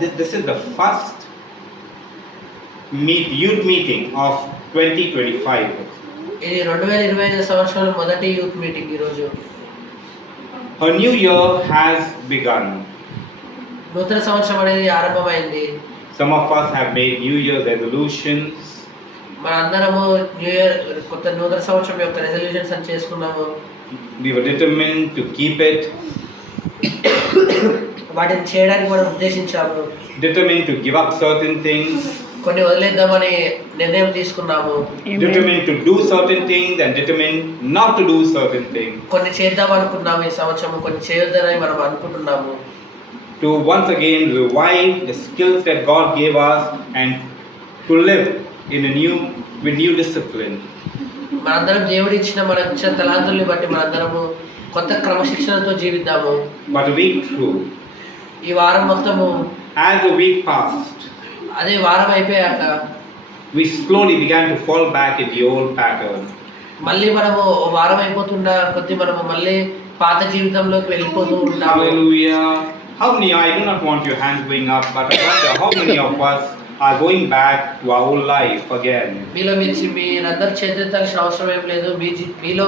this is the first youth meeting of 2025. ఇది 2025 సంవత్సరంలో మొదటి యూత్ మీటింగ్ ఈరోజు. A new year has begun. నూతన సంవత్సరం అనేది ఆరంభమైంది. Some of us have made New Year resolutions. మనందరము న్యూ ఇయర్ కొత్త నూతన సంవత్సరం యొక్క రెజల్యూషన్స్ అని చేసుకున్నాము. We were determined to keep it. వాటిని చేయడానికి మనం ఉద్దేశించాము. Determined to give up certain things. కొన్ని వదిలేద్దామని నిర్ణయం తీసుకున్నాము. Determined to do certain things and determined not to do certain things. కొన్ని చేద్దాం అనుకున్నాము ఈ సంవత్సరం, కొన్ని చేయొద్దని మనం అనుకుంటున్నాము. To once again revive the skills that God gave us and to live in with new discipline. మనందరం దేవుడు ఇచ్చిన మనకు ఇచ్చిన తలాంతుల్ని బట్టి మనందరము కొత్త క్రమశిక్షణతో జీవిద్దాము. But a week through, ఈ వారం మొత్తము as the week passed, అదే వారం అయిపోయాక we slowly began to fall back in the old pattern. మళ్ళీ మనము వారం అయిపోతున్న కొద్ది మనము మళ్ళీ పాత జీవితంలోకి వెళ్ళిపోతూ ఉంటాము. Hallelujah. How many, I do not want your hands going up, but I wonder how many of us are going back to our old life again. మీరందరూ చేతులెత్తాల్సిన అవసరం ఏం లేదు. మీలో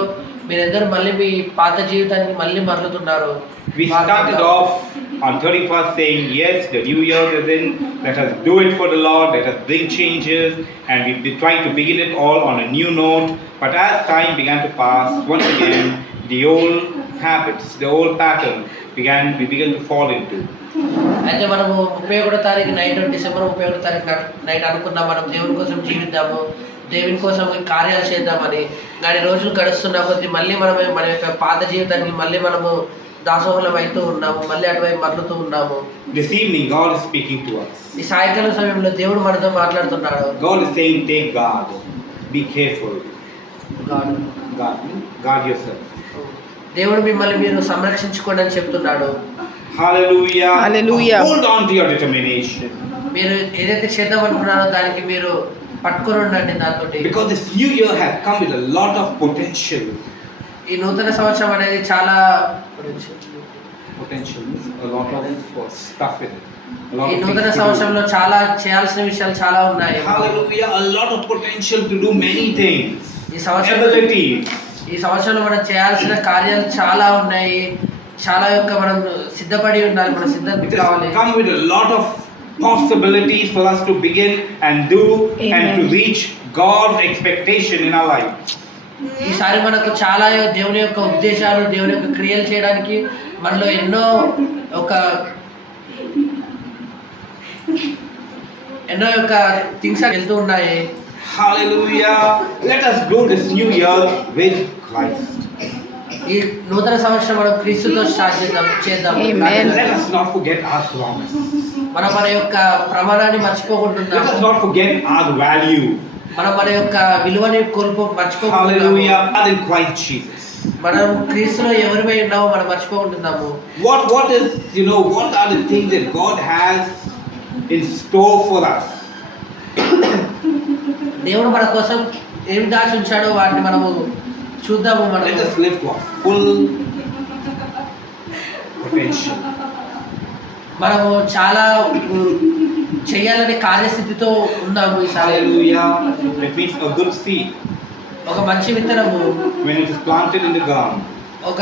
మీరందరూ మళ్ళీ మీ పాత జీవితానికి మళ్ళీ మరలుతున్నారు. We started off on 31st saying, yes, the new year is in, let us do it for the Lord, let us bring changes, and we've been trying to begin it all on a new note. But as time began to pass, once again, the old habits, the old pattern we began to fall into. అయితే మనము 31వ తారీఖు night, December 31వ తారీఖు night అనుకున్నాం మనం దేవుని కోసం జీవిద్దాము, దేవుని కోసం కార్యాలు చేద్దామని. కానీ రోజులు గడుస్తున్న కొద్దీ మళ్ళీ మన యొక్క పాత జీవితానికి మళ్ళీ మనము దాసోహలం అవుతూ ఉన్నాము, మళ్ళీ అటువైపు మరలుతూ ఉన్నాము. This evening God is speaking to us. ఈ సాయంకాలం సమయంలో దేవుడు మనతో మాట్లాడుతున్నాడు. God is saying, take guard, be careful. Guard yourself. దేవుడు మిమ్మల్ని మీరు సంరక్షించుకోండి అని చెప్తున్నాడు. Hallelujah. Hallelujah. Hold on to your determination. మీరు ఏదైతే చేద్దాం అనుకున్నారో దానికి మీరు పట్టుకొని ఉండండి దాంతో. Because this new year has come with a lot of potential. ఈ నూతన సంవత్సరం అనేది చాలా Potential, a lot of stuff in it. ఈ నూతన సంవత్సరంలో చాలా చేయాల్సిన విషయాలు చాలా ఉన్నాయి. Hallelujah. A lot of potential to do many things. ఈ సంవత్సరంలో మనం చేయాల్సిన కార్యాలు చాలా ఉన్నాయి. చాలా యొక్క మనం సిద్ధపడి ఉండాలి, మనం సిద్ధత కావాలి. Come with a lot of possibilities for us to begin and do. Amen. And to reach God's expectation in our life. ఈసారి మనకు చాలా దేవుని యొక్క ఉద్దేశాలు, దేవుని యొక్క క్రియలు చేయడానికి మనలో ఎన్నో యొక్క థింగ్స్ వెళ్తూ ఉన్నాయి. Hallelujah. Let us do this new year with Christ. ఈ నూతన సంవత్సరం మనం క్రీస్తుతో స్టార్ట్ చేద్దాం. Let us not forget our promise. మన యొక్క ప్రమాణాన్ని మర్చిపోకుండా. Let us not forget our value. మన యొక్క విలువని మర్చిపోకుండా. Hallelujah. In Christ Jesus. మనం క్రీస్తులో ఎవరిపై ఉన్నామో మనం మర్చిపోకుంటున్నాము. What is, what are the things that God has in store for us? దేవుడు మన కోసం ఏమి దాచి ఉంచాడో వాటిని మనము చూద్దాము. Let us live to our full potential. మనము చాలా చేయాలనే కార్యస్థితితో ఉన్నాము ఈసారి. Hallelujah. That means a good seed. ఒక మంచి విత్తనము when it is planted in the ground, ఒక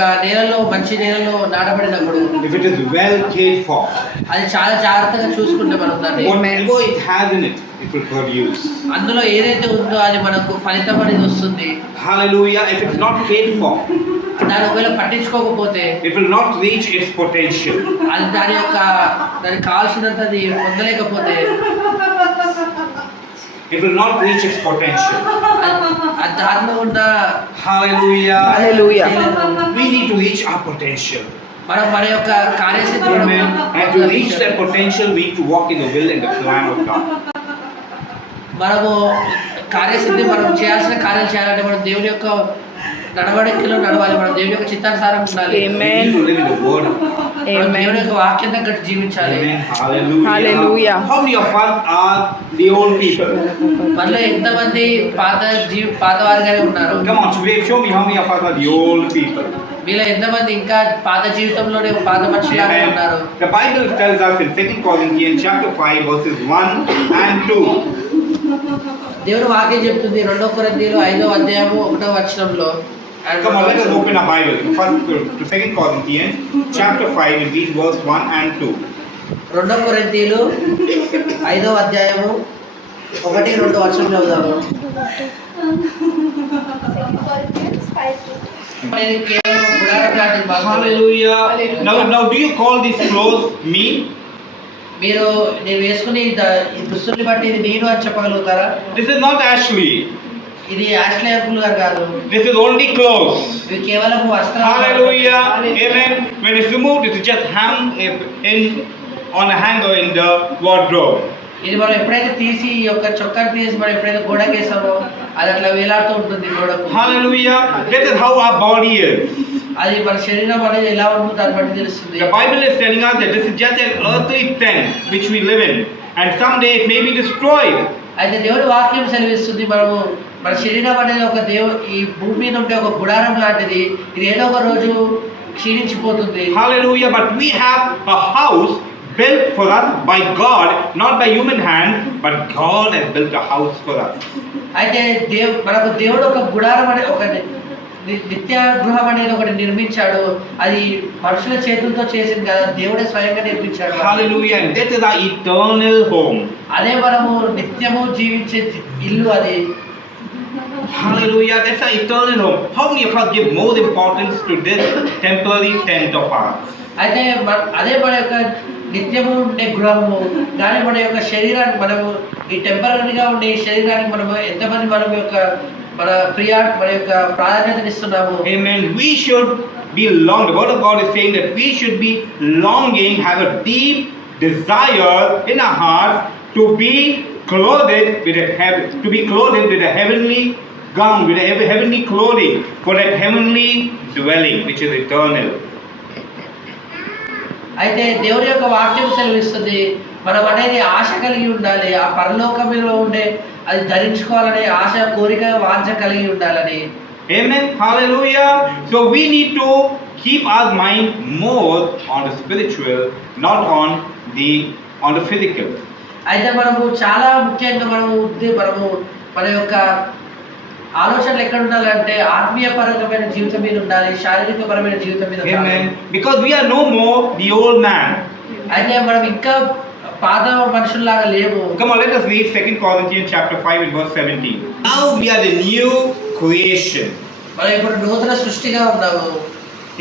మంచి నేలలో నాటబడినప్పుడు, if it is well cared for, అది చాలా జాగ్రత్తగా చూసుకుంటే మనం దాన్ని whatever it has in it, it will produce. అందులో ఏదైతే ఉందో అది మనకు ఫలితం అనేది వస్తుంది. Hallelujah. If it is not cared for, దాని ఒకవేళ పట్టించుకోకపోతే, it will not reach its potential. అది దానికి కావాల్సినంత అది పొందలేకపోతే, it will not reach its potential. దాంట్లో ఉన్న Hallelujah. Hallelujah. We need to reach our potential. మన యొక్క కార్యసిద్ధి. Amen. And to reach that potential, we need to walk in the will and the plan of God. మనము కార్యసిద్ధి, మనం చేయాల్సిన కార్యాలు చేయాలంటే మనం దేవుని యొక్క నడవడికలో నడవాలి, మనం దేవుని యొక్క చిత్తానుసారం ఉండాలి. Amen. We need to live in the word of God. దేవుని యొక్క వాక్యం తగ్గట్టు జీవించాలి. Amen. Hallelujah. Hallelujah. How many of us are the old people? మనలో ఎంతమంది పాత వారిగానే ఉన్నారు? Come on, show me how many of us are the old people. మీలో ఎంతమంది ఇంకా పాత జీవితంలోనే పాత మనుషులాగా ఉన్నారు? Amen. The Bible tells us in 2 Corinthians chapter 5 verses 1 and 2. దేవుడు వాక్యం చెప్తుంది 2 కొరింథీయులు 5వ అధ్యాయము 1వ వచనంలో. Come on, let us open our Bible to 2 Corinthians chapter 5 and read verse 1 and 2. 2 కొరింథీయులు 5వ అధ్యాయము 1-2 వచనం చదువుదాము. Hallelujah. Now do you call these clothes me? మీరు నేను వేసుకుని ఈ దుస్తుల్ని బట్టి ఇది నేను అని చెప్పగలుగుతారా? This is not Ashley. ఇది యాష్లీ అంకుల్ గారు కాదు. This is only clothes. ఇవి కేవలం వస్త్రాలు. Hallelujah. Amen. When it's removed, it is just hung on a hanger in the wardrobe. ఇది మనం ఎప్పుడైతే తీసి ఈ యొక్క చొక్కాని తీసి మనం ఎప్పుడైతే గోడకేసామో అది అట్లా వేలాడుతూ ఉంటుంది గోడకు. Hallelujah. That is how our body is. అది మన శరీరం అనేది ఎలా ఉంటుందో దాన్ని బట్టి తెలుస్తుంది. The Bible is telling us that this is just an earthly tent which we live in, and someday it may be destroyed. అయితే దేవుడి వాక్యం సెలవిస్తుంది మనము మన శరీరం అనేది ఒక ఈ భూమి మీద ఉండే ఒక గుడారం లాంటిది. ఇది ఏదో ఒక రోజు క్షీణించిపోతుంది. Hallelujah. But we have a house built for us by God, not by human hand, but God has built a house for us. అయితే మనకు దేవుడు ఒక గుడారం అనే ఒక నిత్య గృహం అనేది ఒకటి నిర్మించాడు. అది మనుషుల చేతులతో చేసింది కదా, దేవుడే స్వయంగా నిర్మించాడు. Hallelujah. And that is our eternal home. అదే మనము నిత్యము జీవించే ఇల్లు అది. Hallelujah. That's our eternal home. How many of us give more importance to this temporary tent of ours? అయితే అదే మన యొక్క నిత్యము ఉండే గృహము. కానీ మన యొక్క శరీరానికి మనము ఈ టెంపరీగా ఉండే ఈ శరీరానికి మనము ఎంతమంది మన యొక్క ప్రాధాన్యతనిస్తున్నాము? Amen. We should be long. The word of God is saying that we should be longing, have a deep desire in our hearts to be clothed with a heavenly gown, with a heavenly clothing, for that heavenly dwelling which is eternal. అయితే దేవుడి యొక్క వాక్యం సెలవిస్తుంది మనం అనేది ఆశ కలిగి ఉండాలి. ఆ పరలోకంలో ఉండే అది ధరించుకోవాలనే ఆశ, కోరిక, వాంఛ కలిగి ఉండాలని. Amen. Hallelujah. So we need to keep our mind more on the spiritual, not on the physical. అయితే మనము చాలా ముఖ్యంగా మనము మన యొక్క ఆలోచనలు ఎక్కడ ఉండాలంటే ఆత్మీయపరమైన జీవితం మీద ఉండాలి, శారీరకపరమైన జీవితం మీద. Amen. Because we are no more the old man. అయితే మనం ఇంకా పాత మనుషుల్లాగా లేము. Come on, let us read 2 Corinthians chapter 5 and verse 17. Now we are the new creation. మనం ఇప్పుడు నూతన సృష్టిగా ఉన్నాము.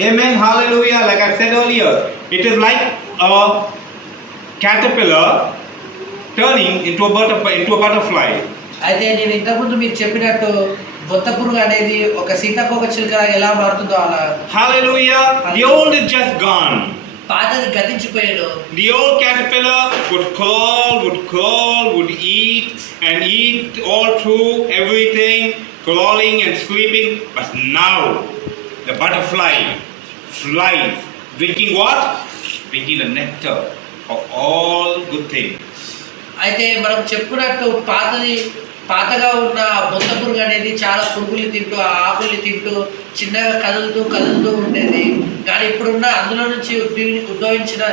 Amen. Hallelujah. Like I said earlier, it is like a caterpillar turning into a butterfly. అయితే నేను ఇంతకుముందు మీకు చెప్పినట్టు బొత్త పురుగు అనేది ఒక సీతాకోక చిలుక ఎలా మారుతుందో అలా. Hallelujah. The old is just gone. పాతది గతించిపోయాడు. The old caterpillar would crawl, would eat all through everything, crawling and sleeping. But now the butterfly flies, drinking what? Drinking the nectar of all good things. అయితే మనం చెప్పుకున్నట్టు పాతగా ఉన్న బొత్త పురుగు అనేది చాలా పురుగులు తింటూ, ఆ ఆకుల్ని తింటూ చిన్నగా కదులుతూ ఉండేది. కానీ ఇప్పుడున్న అందులో నుంచి ఉద్భవించిన